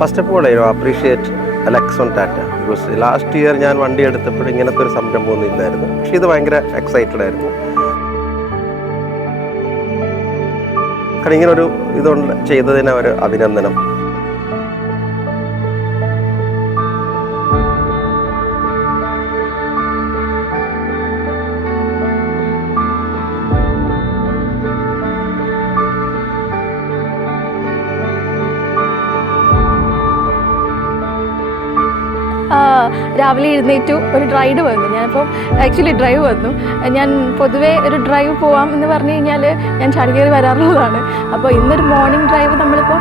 First of all appreciate Alexon Tata. Because last year ഞാൻ വണ്ടി എടുത്തപ്പോൾ ഇങ്ങനത്തെ ഒരു സംരംഭമൊന്നും ഇല്ലായിരുന്നു. പക്ഷേ ഇത് ഭയങ്കര എക്സൈറ്റഡ് ആയിരുന്നു. കാരണം ഇങ്ങനൊരു ഇതുകൊണ്ട് ചെയ്തതിന് അവർ അഭിനന്ദനം. രാവിലെ എഴുന്നേറ്റു ഒരു ഡ്രൈവ് വന്നു. ഞാനിപ്പം ആക്ച്വലി ഡ്രൈവ് വന്നു. ഞാൻ പൊതുവേ ഒരു ഡ്രൈവ് പോവാം എന്ന് പറഞ്ഞു കഴിഞ്ഞാൽ ഞാൻ ചാടിക്കയറി വരാറുള്ളതാണ്. അപ്പോൾ ഇന്നൊരു മോർണിംഗ് ഡ്രൈവ് നമ്മളിപ്പോൾ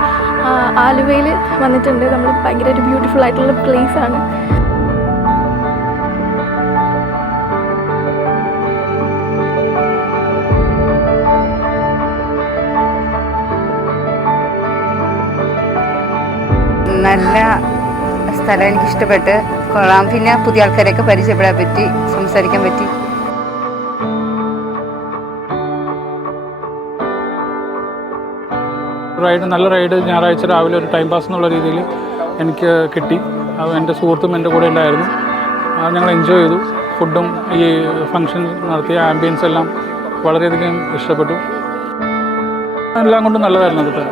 ആലുവയിൽ വന്നിട്ടുണ്ട്. നമ്മൾ ഭയങ്കര ഒരു ബ്യൂട്ടിഫുൾ ആയിട്ടുള്ള പ്ലേസാണ്. നല്ല സ്ഥലം, എനിക്കിഷ്ടപ്പെട്ട് കൊള്ളാം. പിന്നെ പുതിയ ആൾക്കാരെയൊക്കെ പരിചയപ്പെടാൻ പറ്റി, സംസാരിക്കാൻ പറ്റി. നല്ല റൈഡ് ഞായറാഴ്ച രാവിലെ ഒരു ടൈം പാസ് എന്നുള്ള രീതിയിൽ എനിക്ക് കിട്ടി. എൻ്റെ സുഹൃത്തും എൻ്റെ കൂടെ ഉണ്ടായിരുന്നു. ഞങ്ങൾ എൻജോയ് ചെയ്തു. ഫുഡും ഈ ഫങ്ഷൻ നടത്തിയ ആംബിയൻസ് എല്ലാം വളരെയധികം ഇഷ്ടപ്പെട്ടു. എല്ലാം കൊണ്ടും നല്ലതായിരുന്നു അത്.